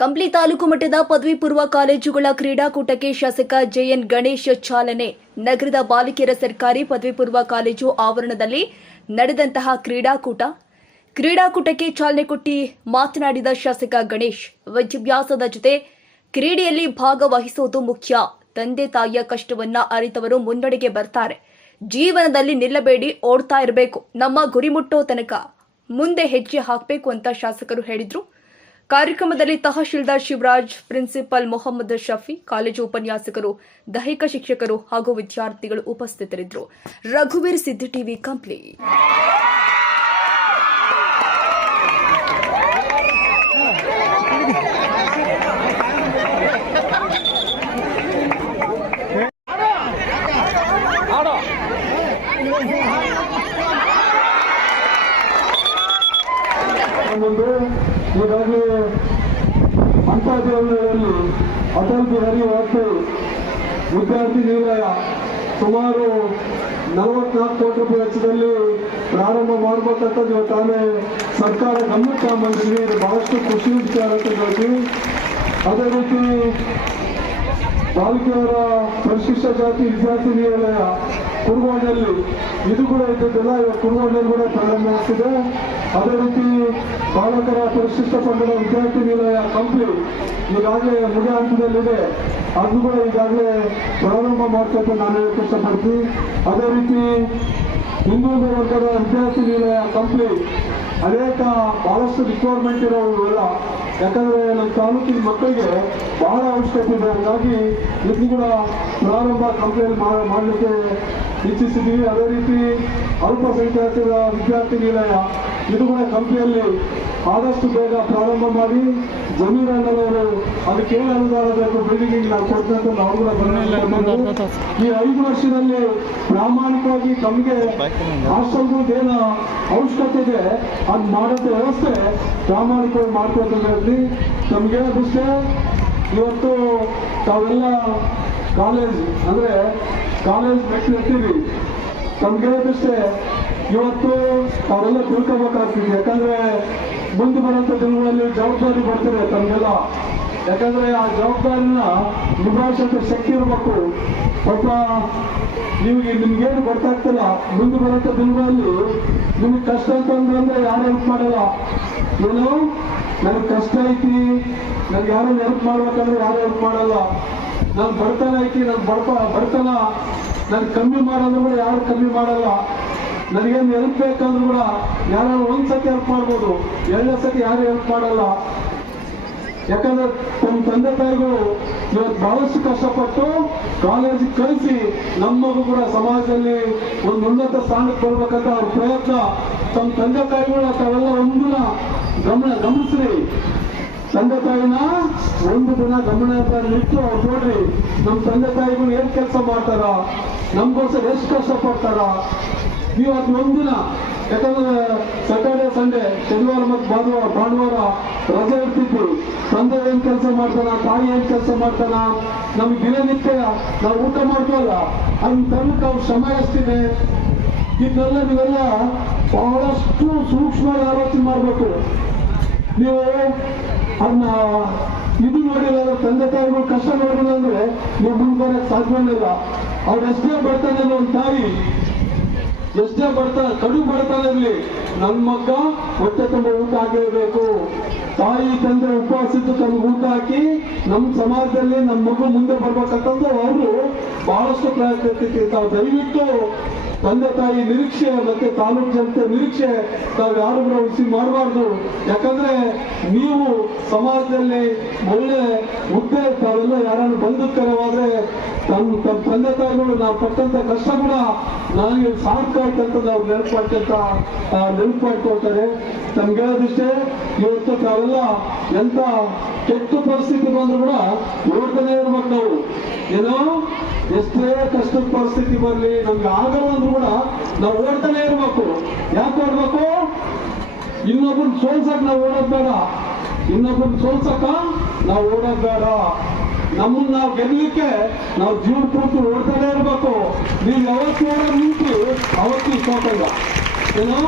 ಕಂಪ್ಲಿ ತಾಲೂಕು ಮಟ್ಟದ ಪದವಿ ಪೂರ್ವ ಕಾಲೇಜುಗಳ ಕ್ರೀಡಾಕೂಟಕ್ಕೆ ಶಾಸಕ ಜೆಎನ್ ಗಣೇಶ್ ಚಾಲನೆ. ನಗರದ ಬಾಲಕಿಯರ ಸರ್ಕಾರಿ ಪದವಿ ಪೂರ್ವ ಕಾಲೇಜು ಆವರಣದಲ್ಲಿ ನಡೆದಂತಹ ಕ್ರೀಡಾಕೂಟ. ಕ್ರೀಡಾಕೂಟಕ್ಕೆ ಚಾಲನೆ ಕೊಟ್ಟಿ ಮಾತನಾಡಿದ ಶಾಸಕ ಗಣೇಶ್, ವಿದ್ಯಾಭ್ಯಾಸದ ಜೊತೆ ಕ್ರೀಡೆಯಲ್ಲಿ ಭಾಗವಹಿಸುವುದು ಮುಖ್ಯ. ತಂದೆ ತಾಯಿಯ ಕಷ್ಟವನ್ನ ಅರಿತವರು ಮುನ್ನಡೆಗೆ ಬರ್ತಾರೆ. ಜೀವನದಲ್ಲಿ ನಿಲ್ಲಬೇಡಿ, ಓಡ್ತಾ ಇರಬೇಕು. ನಮ್ಮ ಗುರಿ ಮುಟ್ಟೋ ತನಕ. ಮುಂದೆ ಹೆಜ್ಜೆ ಹಾಕಬೇಕು ಅಂತ ಶಾಸಕರು ಹೇಳಿದ್ರು. ಕಾರ್ಯಕ್ರಮದಲ್ಲಿ ತಹಶೀಲ್ದಾರ್ ಶಿವರಾಜ್, ಪ್ರಿನ್ಸಿಪಲ್ ಮೊಹಮ್ಮದ್ ಶಫಿ, ಕಾಲೇಜು ಉಪನ್ಯಾಸಕರು, ದೈಹಿಕ ಶಿಕ್ಷಕರು ಹಾಗೂ ವಿದ್ಯಾರ್ಥಿಗಳು ಉಪಸ್ಥಿತರಿದ್ದರು. ರಘುವೀರ್ ಸಿದ್ದಿ ಟಿವಿ ಕಂಪ್ಲಿ. ಮುಂದೆ ಈಗಾಗಲೇ ಅಂತಾರಾಜ್ಯದಲ್ಲಿ ಅಟಲ್ ಬಿಹಾರಿ ವಾಜಪೇಯಿ ವಿದ್ಯಾರ್ಥಿ ನಿಲಯ ಸುಮಾರು ನಲವತ್ನಾಲ್ಕು ಕೋಟಿ ರೂಪಾಯಿ ವೆಚ್ಚದಲ್ಲಿ ಪ್ರಾರಂಭ ಮಾಡಬೇಕಂತ ತಾನೇ ಸರ್ಕಾರ ಗಮನಕ್ಕೆ ಬಂದಿದ್ವಿ ಇದು ಬಹಳಷ್ಟು ಖುಷಿ ವಿಚಾರ ಅಂತ ಹೇಳ್ತೀವಿ. ಅದೇ ರೀತಿ ಬಾಲಕಿಯರ ಪರಿಶಿಷ್ಟ ಜಾತಿ ವಿದ್ಯಾರ್ಥಿ ನಿಲಯ ಕುರುಗೋಡಿನಲ್ಲಿ ಇದು ಕೂಡ ಇದ್ದದ್ದೆಲ್ಲ ಇವತ್ತು ಕುರುಗೋಡಿನಲ್ಲಿ ಕೂಡ ಪ್ರಾರಂಭ ಆಗ್ತಿದೆ. ಅದೇ ರೀತಿ ಬಾಲಕರ ಪರಿಶಿಷ್ಟ ಪಂಗಡ ವಿದ್ಯಾರ್ಥಿ ನಿಲಯ ಕಂಪ್ಲಿ ಈಗಾಗಲೇ ಮುಗಿ ಹಂತದಲ್ಲಿದೆ. ಅದು ಕೂಡ ಈಗಾಗಲೇ ಪ್ರಾರಂಭ ಮಾಡ್ತಕ್ಕಂಥ ನಾನು ಹೇಳಕ್ಕೆ ಅದೇ ರೀತಿ ಹಿಂದೂ ವರ್ಗದ ವಿದ್ಯಾರ್ಥಿ ನಿಲಯ ಕಂಪ್ಲಿ ಅನೇಕ ಬಹಳಷ್ಟು ರಿಕ್ವೈರ್ಮೆಂಟ್ ಇರೋವೆಲ್ಲ ಯಾಕಂದ್ರೆ ನಮ್ಮ ತಾಲೂಕಿನ ಮಕ್ಕಳಿಗೆ ಬಹಳ ಅವಶ್ಯಕತೆ ಇದೆ. ಹಾಗಾಗಿ ಇದು ಕೂಡ ಪ್ರಾರಂಭ ಕಂಪ್ಲೇಂಟ್ ಮಾಡಲಿಕ್ಕೆ ಇಚ್ಛಿಸಿದ್ದೀವಿ ಅದೇ ರೀತಿ ಅಲ್ಪಸಂಖ್ಯಾತರ ವಿದ್ಯಾರ್ಥಿ ನಿಲಯ. ಇದು ಕೂಡ ಕಂಪ್ನಿಯಲ್ಲಿ ಆದಷ್ಟು ಬೇಗ ಪ್ರಾರಂಭ ಮಾಡಿ ಜಮೀರ್ ಅಣ್ಣನವರು ಅದಕ್ಕೆ ಏನು ಅನುದಾನ ಬೇಕು ಬಿಲ್ಡಿಂಗ್ ನಾವು ಕೊಡ್ತಂತ ನಾವು ಕೂಡ ಈ ಐದು ವರ್ಷದಲ್ಲಿ ಪ್ರಾಮಾಣಿಕವಾಗಿ ತಮಗೆ ಹಾಸ್ಟೆಲ್ಗಳಿಗೆ ಏನು ಅವಶ್ಯಕತೆ ಇದೆ ಅದು ಮಾಡೋದು ವ್ಯವಸ್ಥೆ ಪ್ರಾಮಾಣಿಕವಾಗಿ ಮಾಡ್ಕೊಳ್ತೀವಿ ಹೇಳಿ ನಮ್ಗೆ ಅದಷ್ಟೇ ಇವತ್ತು ತಾವೆಲ್ಲ ಕಾಲೇಜ್ ಅಂದ್ರೆ ಕಾಲೇಜ್ ಬೆಟ್ಟಿರ್ತೀವಿ ತಮ್ಗೆ ಅದಷ್ಟೇ ಇವತ್ತು ತಾವೆಲ್ಲ ತಿಳ್ಕೊಬೇಕಾಗ್ತದೆ ಯಾಕಂದ್ರೆ ಮುಂದೆ ಬರೋಂಥ ದಿನಗಳಲ್ಲಿ ಜವಾಬ್ದಾರಿ ಬರ್ತಾರೆ ತಮಗೆಲ್ಲ. ಯಾಕಂದ್ರೆ ಆ ಜವಾಬ್ದಾರಿನ ನಿಭಾಯಿಸೋಂಥ ಶಕ್ತಿ ಇರಬೇಕು ಒಬ್ಬ ನಿಮಗೆ ನಿಮ್ಗೇನು ಗೊತ್ತಾಗ್ತಿಲ್ಲ, ಮುಂದೆ ಬರುವಂತ ದಿನಗಳಲ್ಲಿ ನಿಮ್ಗೆ ಕಷ್ಟ ಅಂತಂದ್ರೆ ಯಾರು ಹೆಲ್ಪ್ ಮಾಡಲ್ಲ. ಏನು? ನನಗೆ ಕಷ್ಟ ಐತಿ, ನನಗೆ ಯಾರು ಹೆಲ್ಪ್ ಮಾಡ್ಬೇಕಂದ್ರೆ ಯಾರು ಹೆಲ್ಪ್ ಮಾಡಲ್ಲ. ನಾನು ಬಡತನ ಐತಿ, ನಾನು ಬಡಪ, ಬಡತನ. ನನ್ ಕಮ್ಮಿ ಮಾಡಂದ್ರೆ ಕೂಡ ಯಾರು ಕಮ್ಮಿ ಮಾಡಲ್ಲ. ನನಗೇನು ಹೆಲ್ಪ್ ಬೇಕಂದ್ರೂ ಕೂಡ ಯಾರು ಒಂದ್ಸತಿ ಹೆಲ್ಪ್ ಮಾಡ್ಬೋದು, ಎರಡನೇ ಸತಿ ಯಾರು ಹೆಲ್ಪ್ ಮಾಡಲ್ಲ. ಯಾಕಂದ್ರೆ ತಮ್ಮ ತಂದೆ ತಾಯಿಗಳು ಇವತ್ತು ಬಹಳಷ್ಟು ಕಷ್ಟಪಟ್ಟು ಕಾಲೇಜಿಗೆ ಕಳಿಸಿ ನಮ್ಮ ಕೂಡ ಸಮಾಜದಲ್ಲಿ ಒಂದು ಉನ್ನತ ಸ್ಥಾನಕ್ಕೆ ಬರ್ಬೇಕಂತ ಅವ್ರ ಪ್ರಯತ್ನ ತಮ್ಮ ತಂದೆ ತಾಯಿಗಳು ತಾವೆಲ್ಲ ದಿನ ಗಮನ ಗಮನಿಸ್ರಿ. ತಂದೆ ತಾಯಿನ ಒಂದು ದಿನ ಗಮನ ಇಟ್ಟು ಅವ್ರು ನೋಡ್ರಿ, ನಮ್ಮ ತಂದೆ ತಾಯಿಗಳು ಏನ್ ಕೆಲಸ ಮಾಡ್ತಾರ, ನಮ್ಗೋಸ್ಕರ ಎಷ್ಟು ಕಷ್ಟಪಡ್ತಾರ ಅದು ಒಂದಿನ ಯಾಕಂದ್ರೆ ಸ್ಯಾಟರ್ಡೆ ಸಂಡೇ ಶನಿವಾರ ಮತ್ತು ಭಾನುವಾರ ಭಾನುವಾರ ರಜೆ ಇರ್ತಿದ್ರು ತಂದೆ ಏನ್ ಕೆಲಸ ಮಾಡ್ತಾನ, ತಾಯಿ ಏನ್ ಕೆಲಸ ಮಾಡ್ತಾನ ನಮ್ ದಿನನಿತ್ಯ ನಾವು ಊಟ ಮಾಡ್ತೀವಲ್ಲ ಅದ್ ತನಕ ಅವ್ರು ಶ್ರಮ ಎಷ್ಟಿದೆ? ಇದನ್ನೆಲ್ಲ ನೀವೆಲ್ಲ ಬಹಳಷ್ಟು ಸೂಕ್ಷ್ಮವಾಗಿ ಆಲೋಚನೆ ಮಾಡಬೇಕು. ನೀವು ಅದನ್ನ ಇದು ನೋಡಿಲ್ಲ ಅಂದ್ರೆ, ತಂದೆ ತಾಯಿಗಳು ಕಷ್ಟ ನೋಡಿಲ್ಲ ಅಂದ್ರೆ, ನೀವು ಮುಂದೆ ಸಾಧ್ಯನೇ ಇಲ್ಲ. ಅವ್ರು ಎಷ್ಟೇ ಬರ್ತಾನೆ ಒಂದು ತಾಯಿ ಎಷ್ಟೇ ಬಡತನ ಕಡು ಬಡತನ ಇರಲಿ ನನ್ನ ಮಗ ಹೊಟ್ಟೆ ತುಂಬ ಊಟ ಆಗಿರಬೇಕು ತಾಯಿ, ತಂದೆ ಉಪವಾಸಿದ್ದು ತಮ್ಗೆ ಊಟ ಹಾಕಿ ನಮ್ಮ ಸಮಾಜದಲ್ಲಿ ನಮ್ಮ ಮಗು ಮುಂದೆ ಬರ್ಬೇಕಂತ ಅವರು ಬಹಳಷ್ಟು ಪ್ರಯತ್ನ ತಾವು ದಯವಿಟ್ಟು ತಂದೆ ತಾಯಿ ನಿರೀಕ್ಷೆ ಮತ್ತೆ ತಾಲೂಕು ಜನತೆ ನಿರೀಕ್ಷೆ ತಾವು ಯಾರು ಹುಸಿ ಮಾಡಬಾರ್ದು. ಯಾಕಂದ್ರೆ ನೀವು ಸಮಾಜದಲ್ಲಿ ಒಳ್ಳೆ ಹುದ್ದೆ ತಾವೆಲ್ಲ ಯಾರನ್ನು ಬಂಧುಕರವಾದ್ರೆ ತಮ್ಮ ತಮ್ಮ ತಂದೆ ತಾಯಿಗಳು ನಾವು ಪಟ್ಟಂತ ಕಷ್ಟ ಕೂಡ ನನಗೆ ಸಾರ್ಥಕ ಅಂತ ನಾವು ನೆನಪು ಮಾಡ್ಕೊಂತ ನೆನಪು ಮಾಡ್ಕೊಳ್ತಾರೆ ನಮ್ಗೆ ಹೇಳೋದಿಷ್ಟೇ, ಇವತ್ತು ತಾವೆಲ್ಲ ಎಂತ ಕೆಟ್ಟ ಪರಿಸ್ಥಿತಿ ಬಂದ್ರು ಕೂಡ ನೋಡ್ತಾನೆ ಇರ್ಬೇಕು ನಾವು. ಏನೋ ಎಷ್ಟೇ ಕಷ್ಟದ ಪರಿಸ್ಥಿತಿ ಬರಲಿ, ನಮ್ಗೆ ಆಗಲ್ಲ ಅಂದ್ರೂ ಕೂಡ ನಾವು ಓಡ್ತಾನೆ ಇರ್ಬೇಕು. ಯಾಕೆ ಓಡ್ಬೇಕು? ಇನ್ನೊಬ್ಬನ್ ಸೋಲ್ಸಕ್ ನಾವು ಓಡೋದ್ ಬೇಡ. ಇನ್ನೊಬ್ಬನ್ ಸೋಲ್ಸಕ್ಕ ನಾವು ಓಡೋದ್ ಬೇಡ. ನಮ್ಮನ್ನ ನಾವು ಗೆಲ್ಲಲಿಕ್ಕೆ ನಾವು ಜೀವನ ಪೂರ್ತಿ ಓಡ್ತಾನೆ ಇರಬೇಕು. ನೀವು ಯಾವತ್ತು ಓಡೋದ್ ನಿಂತು ಅವತ್ತು ಸೋತಲ್ಲ ಏನೋ